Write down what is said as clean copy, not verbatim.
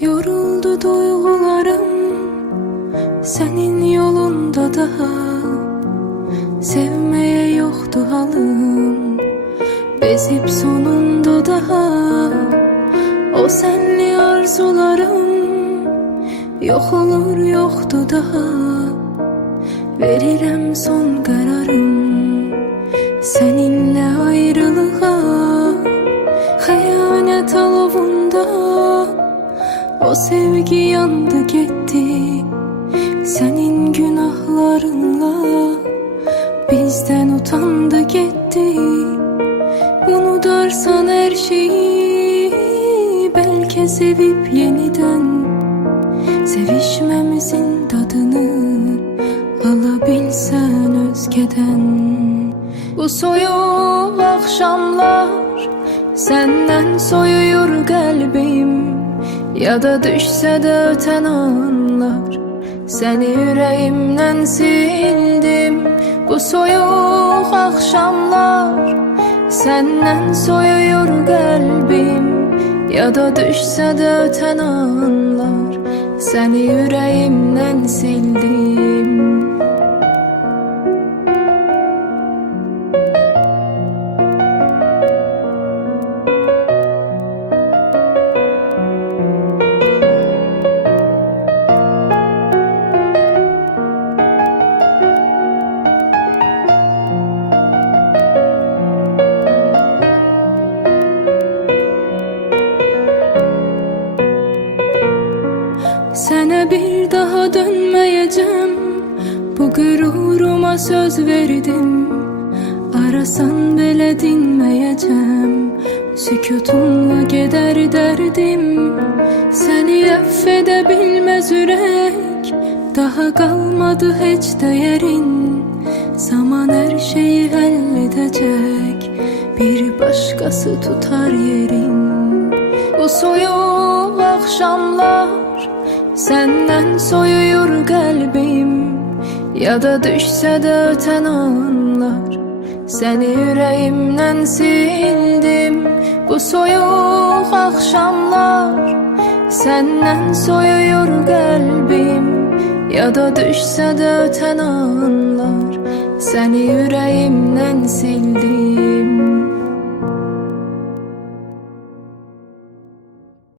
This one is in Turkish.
Yoruldu duygularım senin yolunda daha. Sevmeye yoktu halım, bezip sonunda daha. O senli arzularım yok olur yoktu daha. Verirem son kararım seninle ayrılığa. Hayanet alovunda o sevgi yandı gitti. Senin günahlarınla bizden utandı gitti. Unutarsan her şeyi, belki sevip yeniden sevişmemizin tadını alabilsen özgeden. Bu soyuq akşamlar senden soyuyor kalbim. Ya da düşse de öten anlar seni yüreğimden sildim. Bu soyuq akşamlar senden soyuyor kalbim. Ya da düşse de öten anlar seni yüreğimden sildim. Sana bir daha dönmeyeceğim, bu gururuma söz verdim. Arasan bile dinmeyeceğim, sükutunla gider derdim. Seni affedebilmez yürek, daha kalmadı hiç değerin. Zaman her şeyi halledecek, bir başkası tutar yerin. Bu soyuq akşamlar senden soyuyor kalbim. Ya da düşse de öten anlar seni yüreğimden sildim. Bu soyuq akşamlar senden soyuyor kalbim. Ya da düşse de öten anlar seni yüreğimden sildim.